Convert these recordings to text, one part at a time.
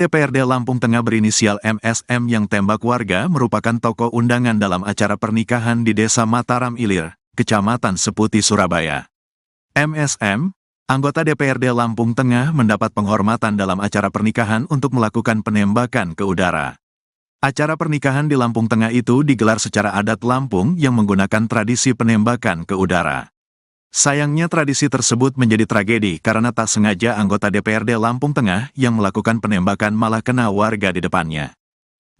DPRD Lampung Tengah berinisial MSM yang tembak warga merupakan tokoh undangan dalam acara pernikahan di Desa Mataram Ilir, Kecamatan Seputi, Surabaya. MSM, anggota DPRD Lampung Tengah, mendapat penghormatan dalam acara pernikahan untuk melakukan penembakan ke udara. Acara pernikahan di Lampung Tengah itu digelar secara adat Lampung yang menggunakan tradisi penembakan ke udara. Sayangnya tradisi tersebut menjadi tragedi karena tak sengaja anggota DPRD Lampung Tengah yang melakukan penembakan malah kena warga di depannya.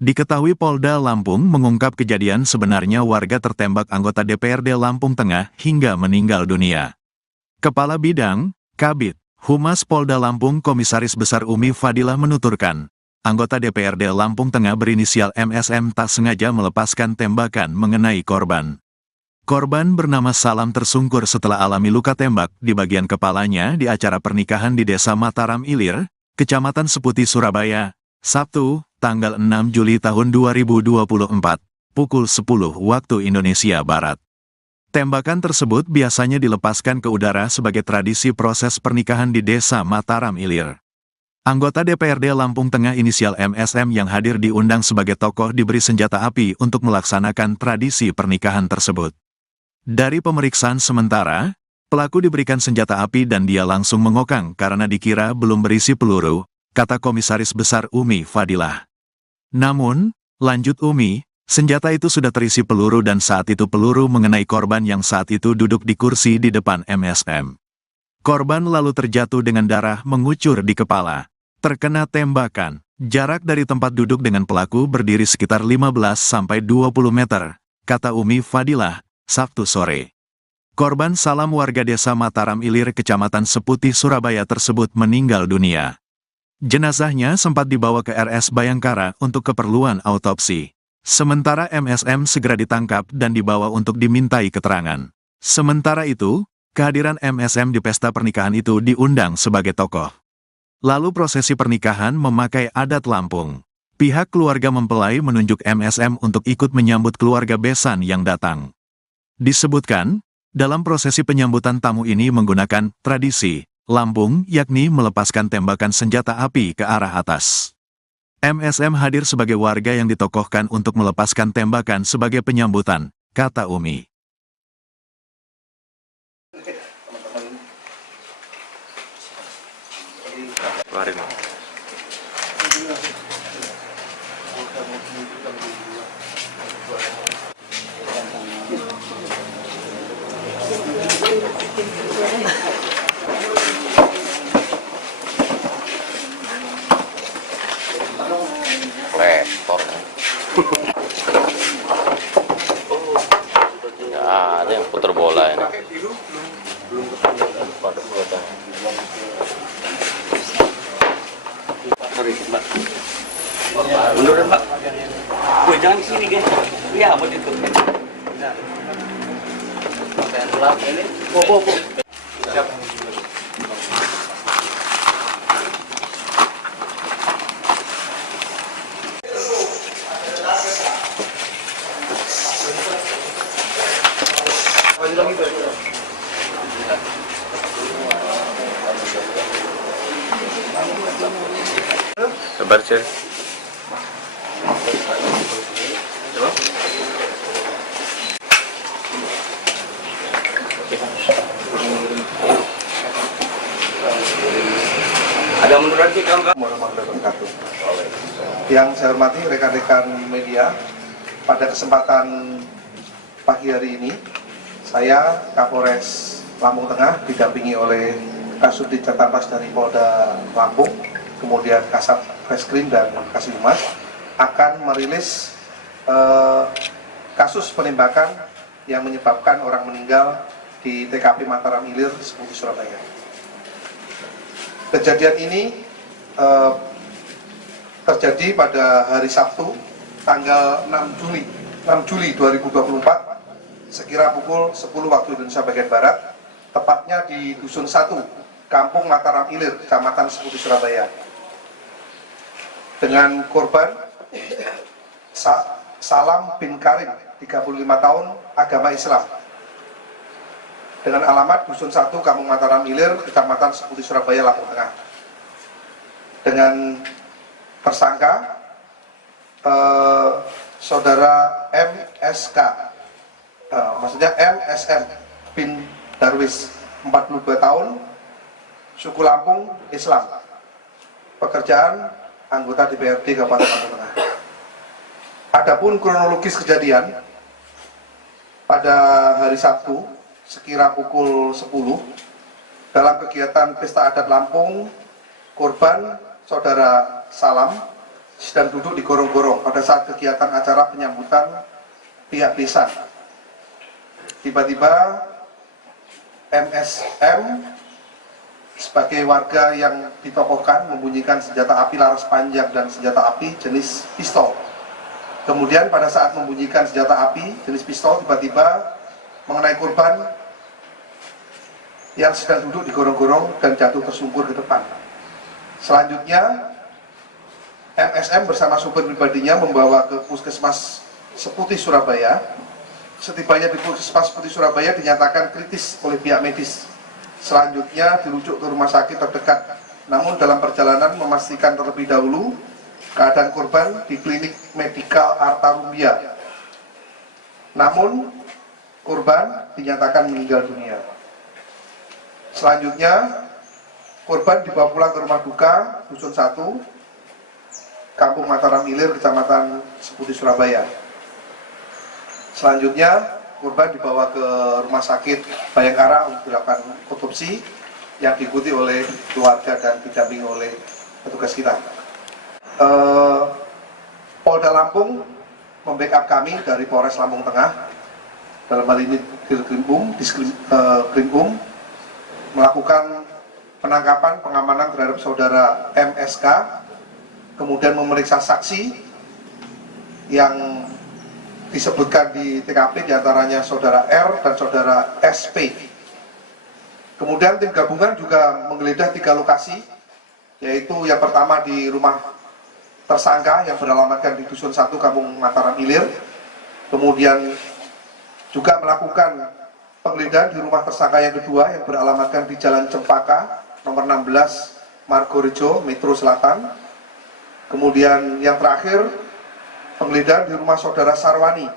Diketahui Polda Lampung mengungkap kejadian sebenarnya warga tertembak anggota DPRD Lampung Tengah hingga meninggal dunia. Kepala Bidang, Kabid, Humas Polda Lampung Komisaris Besar Umi Fadilah menuturkan, anggota DPRD Lampung Tengah berinisial MSM tak sengaja melepaskan tembakan mengenai korban. Korban bernama Salam tersungkur setelah alami luka tembak di bagian kepalanya di acara pernikahan di Desa Mataram Ilir, Kecamatan Seputi, Surabaya, Sabtu, tanggal 6 Juli tahun 2024, pukul 10 waktu Indonesia Barat. Tembakan tersebut biasanya dilepaskan ke udara sebagai tradisi proses pernikahan di Desa Mataram Ilir. Anggota DPRD Lampung Tengah inisial MSM yang hadir diundang sebagai tokoh diberi senjata api untuk melaksanakan tradisi pernikahan tersebut. Dari pemeriksaan sementara, pelaku diberikan senjata api dan dia langsung mengokang karena dikira belum berisi peluru, kata Komisaris Besar Umi Fadilah. Namun, lanjut Umi, senjata itu sudah terisi peluru dan saat itu peluru mengenai korban yang saat itu duduk di kursi di depan MSM. Korban lalu terjatuh dengan darah mengucur di kepala. Terkena tembakan, jarak dari tempat duduk dengan pelaku berdiri sekitar 15-20 meter, kata Umi Fadilah, Sabtu sore. Korban Salam warga Desa Mataram Ilir, Kecamatan Seputi, Surabaya tersebut meninggal dunia. Jenazahnya sempat dibawa ke RS Bayangkara untuk keperluan autopsi. Sementara MSM segera ditangkap dan dibawa untuk dimintai keterangan. Sementara itu, kehadiran MSM di pesta pernikahan itu diundang sebagai tokoh. Lalu prosesi pernikahan memakai adat Lampung. Pihak keluarga mempelai menunjuk MSM untuk ikut menyambut keluarga besan yang datang. Disebutkan, dalam prosesi penyambutan tamu ini menggunakan tradisi Lampung, yakni melepaskan tembakan senjata api ke arah atas. MSM hadir sebagai warga yang ditokohkan untuk melepaskan tembakan sebagai penyambutan, kata Umi. Lektor. Ya, ada yang putar bola ini. Sorry, Mbak. Mundur, Mbak. Gue jangan sini, guys. Iya, mau ditutup. Ini. Po. Siap. Sabar, Cek. Ada munduran sih, kawan-kawan. Warahmatullahi wabarakatuh. Yang saya hormati rekan-rekan media, pada kesempatan pagi hari ini, saya Kapolres Lampung Tengah didampingi oleh Kasubdit Jatapras dari Polda Lampung, kemudian Kasat Reskrim dan Kasih Humas, akan merilis kasus penembakan yang menyebabkan orang meninggal di TKP Mataram Ilir, Seputi, Surabaya. Kejadian ini terjadi pada hari Sabtu, tanggal 6 Juli 2024, sekira pukul 10 waktu Indonesia bagian Barat, tepatnya di Dusun 1, Kampung Mataram Ilir, Kecamatan Seputi, Surabaya. Dengan korban Salam bin Karim, 35 tahun, agama Islam. Dengan alamat Dusun 1, Kampung Mataram Ilir, Kecamatan Seputi, Surabaya, Lampung Tengah. Dengan tersangka saudara MSK, maksudnya MSM bin Darwis, 42 tahun, suku Lampung, Islam, pekerjaan anggota DPRD Kabupaten Lampung Tengah. Adapun kronologis kejadian, pada hari Sabtu sekira pukul 10 dalam kegiatan Pesta Adat Lampung, korban saudara Salam sedang duduk di gorong-gorong pada saat kegiatan acara penyambutan pihak desa. Tiba-tiba MSM sebagai warga yang ditokohkan membunyikan senjata api laras panjang dan senjata api jenis pistol. Kemudian pada saat membunyikan senjata api jenis pistol, tiba-tiba mengenai korban yang sedang duduk di gorong-gorong dan jatuh tersungkur ke depan. Selanjutnya MSM bersama supir pribadinya membawa ke Puskesmas Seputih Surabaya. Setibanya di Puskesmas Seputih Surabaya dinyatakan kritis oleh pihak medis. Selanjutnya dirujuk ke rumah sakit terdekat. Namun dalam perjalanan memastikan terlebih dahulu keadaan korban di klinik medikal Arta Rumbia. Namun korban dinyatakan meninggal dunia. Selanjutnya korban dibawa pulang ke rumah duka Dusun 1, Kampung Mataram Ilir, Kecamatan Seputih Surabaya. Selanjutnya korban dibawa ke rumah sakit Bayangkara untuk dilakukan otopsi yang diikuti oleh keluarga dan didampingi oleh petugas kita. Polda Lampung membackup kami dari Polres Lampung Tengah, dalam hal ini Diskrimum, melakukan penangkapan pengamanan terhadap saudara MSK, kemudian memeriksa saksi yang disebutkan di TKP, diantaranya saudara R dan saudara SP. Kemudian tim gabungan juga menggeledah 3 lokasi, yaitu yang pertama di rumah tersangka yang beralamatkan di Dusun 1, Kampung Mataram Ilir. Kemudian juga melakukan penggeledahan di rumah tersangka yang kedua yang beralamatkan di Jalan Cempaka, nomor 16, Margorejo, Metro Selatan. Kemudian yang terakhir, penggeledahan di rumah saudara Sarwani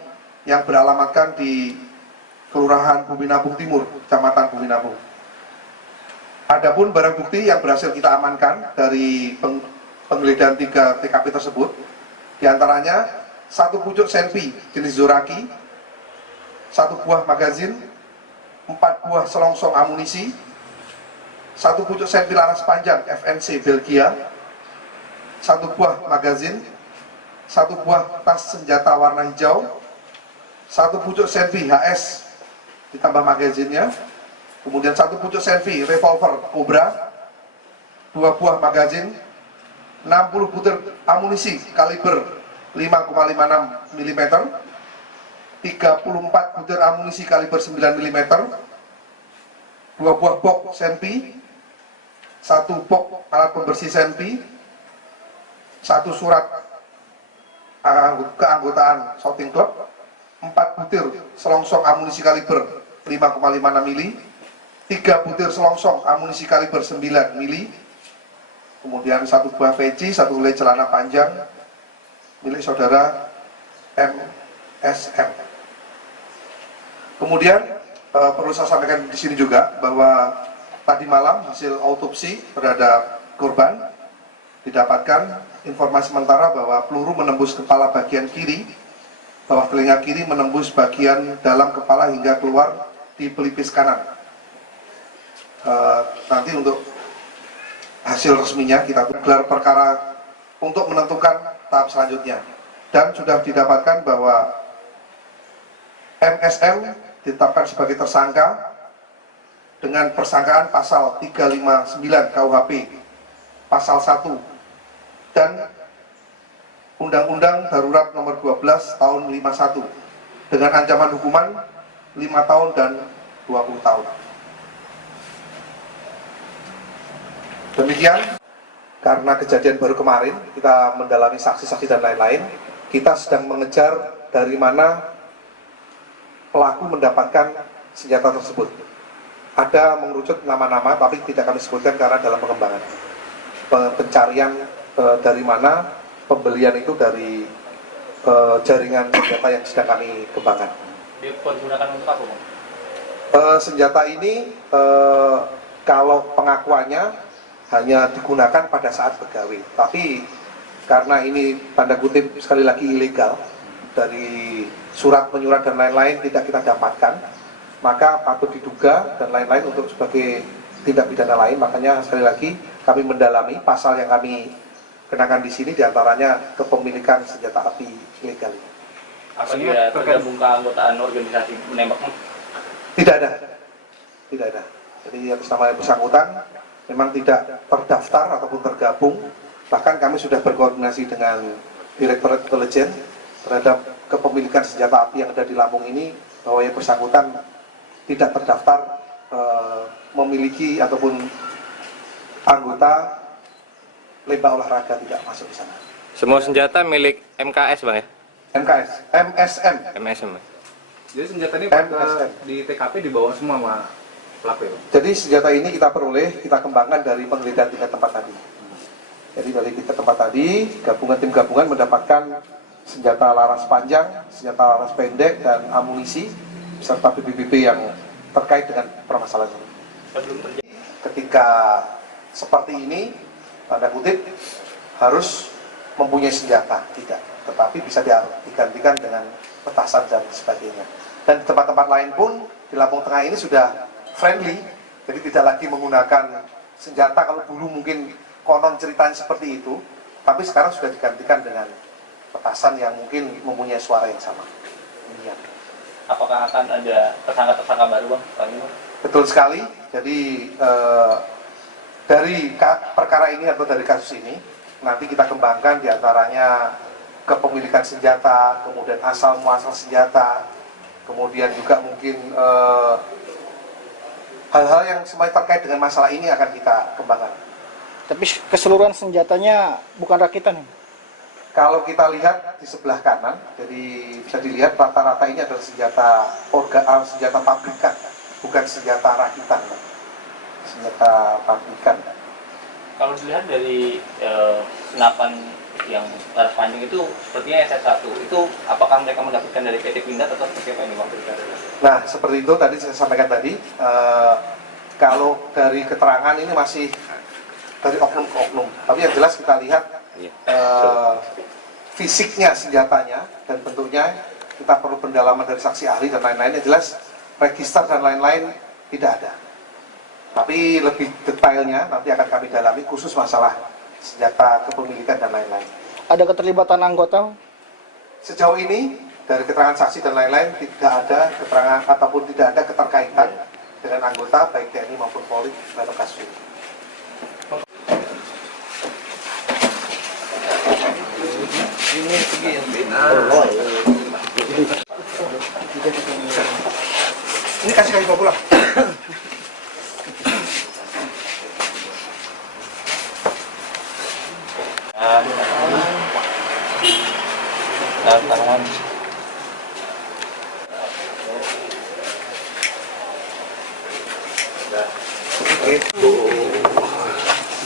yang beralamatkan di Kelurahan Bumi Nabung Timur, Kecamatan Bumi Nabung. Adapun barang bukti yang berhasil kita amankan dari penggeledahan 3 TKP tersebut, diantaranya 1 pucuk senpi jenis Zoraki, 1 buah magazin, 4 buah selongsong amunisi, 1 pucuk senpi laras panjang FNC Belgia, 1 buah magazin, 1 buah tas senjata warna hijau, 1 pucuk senpi HS ditambah magazinnya, kemudian 1 pucuk senpi revolver Cobra, 2 buah magazin, 60 butir amunisi kaliber 5,56 mm, 34 butir amunisi kaliber 9 mm, 2 buah box senpi, 1 box alat pembersih senpi, 1 surat keanggotaan shooting club, 4 butir selongsong amunisi kaliber 5,56 mm, 3 butir selongsong amunisi kaliber 9 mm, kemudian 1 buah peci, 1 helai celana panjang milik saudara MSM. Kemudian perlu saya sampaikan di sini juga bahwa tadi malam hasil autopsi terhadap korban didapatkan informasi sementara bahwa peluru menembus kepala bagian kiri, bawah telinga kiri menembus bagian dalam kepala hingga keluar di pelipis kanan. Nanti untuk hasil resminya kita gelar perkara untuk menentukan tahap selanjutnya. Dan sudah didapatkan bahwa MSM ditetapkan sebagai tersangka dengan persangkaan pasal 359 KUHP, pasal 1 dan Undang-Undang Darurat Nomor 12 Tahun 51 dengan ancaman hukuman 5 tahun dan 20 tahun. Demikian, karena kejadian baru kemarin, kita mendalami saksi-saksi dan lain-lain, kita sedang mengejar dari mana pelaku mendapatkan senjata tersebut. Ada mengerucut nama-nama, tapi tidak kami sebutkan karena dalam pengembangan pencarian dari mana pembelian itu dari jaringan senjata yang sedang kami kembangkan. Dipergunakan untuk apa, Bang? Senjata ini kalau pengakuannya hanya digunakan pada saat begawe, tapi karena ini tanda kutip sekali lagi ilegal, dari surat menyurat dan lain-lain tidak kita dapatkan, maka patut diduga dan lain-lain untuk sebagai tindak pidana lain. Makanya sekali lagi kami mendalami pasal yang kami kenakan di sini, diantaranya kepemilikan senjata api ilegal. Apa dia tergabung ke anggotaan organisasi menembak? Tidak ada. Jadi atas nama yang bersangkutan memang tidak terdaftar ataupun tergabung. Bahkan kami sudah berkoordinasi dengan Direktorat Intelijen terhadap kepemilikan senjata api yang ada di Lampung ini, bahwa yang bersangkutan tidak terdaftar memiliki ataupun anggota lembah olahraga, tidak masuk di sana. Semua senjata milik MKS, Bang ya? MSM. Jadi senjata ini MSM. di TKP dibawa semua sama pelaku ya? Jadi senjata ini kita peroleh, kita kembangkan dari penggeledahan 3 tempat tadi. Jadi dari 3 tempat tadi, tim gabungan mendapatkan senjata laras panjang, senjata laras pendek, dan amunisi, serta BB-BB yang terkait dengan permasalahan ini. Ketika seperti ini, tanda kutip, harus mempunyai senjata, tidak. Tetapi bisa digantikan dengan petasan dan sebagainya. Dan di tempat-tempat lain pun, di Lampung Tengah ini sudah friendly, jadi tidak lagi menggunakan senjata. Kalau dulu mungkin konon ceritanya seperti itu, tapi sekarang sudah digantikan dengan petasan yang mungkin mempunyai suara yang sama. Demikian. Apakah akan ada tersangka-tersangka baru, Bang? Betul sekali. Jadi dari perkara ini atau dari kasus ini nanti kita kembangkan diantaranya kepemilikan senjata, kemudian asal muasal senjata, kemudian juga mungkin hal-hal yang semuanya terkait dengan masalah ini akan kita kembangkan. Tapi keseluruhan senjatanya bukan rakitan. Kalau kita lihat di sebelah kanan, jadi bisa dilihat rata-rata ini adalah senjata pabrikan, bukan senjata rakitan, senjata pabrikan. Kalau dilihat dari senapan yang laras panjang itu sepertinya SS1, itu apakah mereka mendapatkan dari PT Pindad atau seperti apa ini, Bang? Nah, seperti itu tadi saya sampaikan tadi, kalau dari keterangan ini masih dari oknum ke oknum, tapi yang jelas kita lihat fisiknya senjatanya dan bentuknya, kita perlu pendalaman dari saksi ahli dan lain-lain. Yang jelas register dan lain-lain tidak ada, tapi lebih detailnya nanti akan kami dalami khusus masalah senjata kepemilikan dan lain-lain. Ada keterlibatan anggota? Sejauh ini dari keterangan saksi dan lain-lain tidak ada keterangan ataupun tidak ada keterkaitan dengan anggota baik TNI maupun Polri dalam kasus ini. Ini kasih pulang.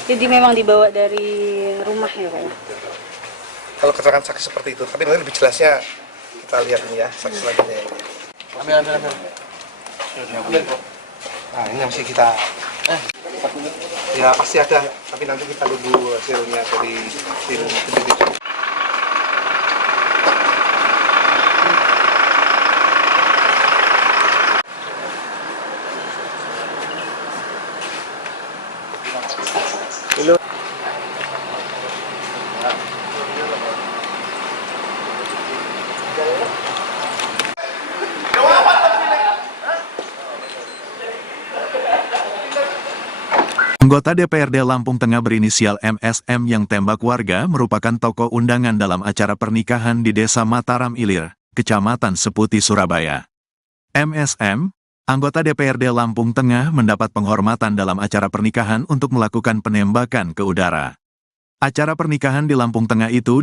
Jadi memang dibawa dari rumah ya, Pak? Kalau keterangan saksi seperti itu, tapi nanti lebih jelasnya kita lihat ini ya, saksi selanjutnya. Ambil. Nah, ini yang mesti kita. Ya pasti ada, tapi nanti kita tunggu hasilnya dari tim penyidik. Anggota DPRD Lampung Tengah berinisial MSM yang tembak warga merupakan tokoh undangan dalam acara pernikahan di Desa Mataram Ilir, Kecamatan Seputi, Surabaya. MSM, anggota DPRD Lampung Tengah, mendapat penghormatan dalam acara pernikahan untuk melakukan penembakan ke udara. Acara pernikahan di Lampung Tengah itu